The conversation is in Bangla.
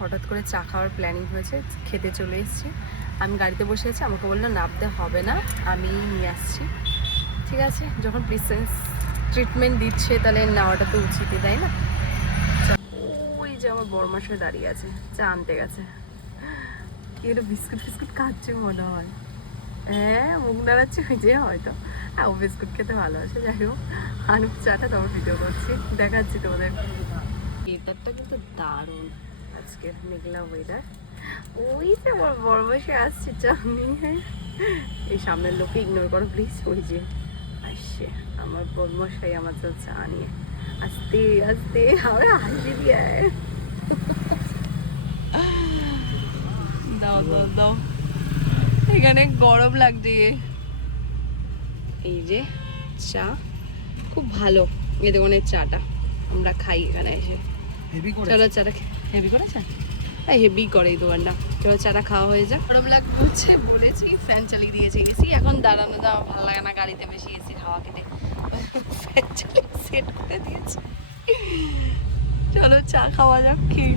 হঠাৎ করে চা খাওয়ার প্ল্যানিং হয়েছে, খেতে চলে এসেছি। আমি গাড়িতে বসে আছি, আমাকে বললো নামতে হবে না, আমি নিয়ে আসছি। ঠিক আছে, যখন প্রিন্সেস ট্রিটমেন্ট দিচ্ছে তাহলে নেওয়াটা তো উচিতই, তাই না? ওই যে আমার বড়মাসে দাঁড়িয়ে আছে, চা আনতে গেছে। কি একটা বিস্কুট ফিস্কুট খাচ্ছে মনে হয়। হ্যাঁ, মুখ নাড়াচ্ছে ওই যে হয়তো। হ্যাঁ, ও বিস্কুট খেতে ভালোবাসে। যাই হোক, আনুক চাটা, তারপর ভিডিও করছি, দেখাচ্ছি তোমাদের। ওয়েদারটা কিন্তু দারুণ আজকে, মেঘলা ওয়েদার। ওই যে আমার বড় বসে আসছে চা নিয়ে। এই সামনের লোককে ইগনোর করো প্লিজ। ওই যে আসছে আমার বড়মশাই আমার জন্য চা নিয়ে। আস্তে আস্তে আমার হাসি দিয়ে দাও দাও দাও, এখানে গরম লাগছে। এই যে চা খুব ভালো, এই দোকানের চাটা আমরা খাই এখানে এসে। চলো চাটা হেভি করেছে, হেভি করে এই দোকানটা। চলো চাটা খাওয়া হয়ে যাক। গরম লাগছে বলেছি, ফ্যান চালিয়ে দিয়েছে। এসি এখন দাঁড়ানো যাওয়া ভালো লাগে না, গাড়িতে বেশি এসির হাওয়া খেতে, ফ্যান চালিয়ে সেট করে দিয়েছে। চলো চা খাওয়া যাক, খেয়ে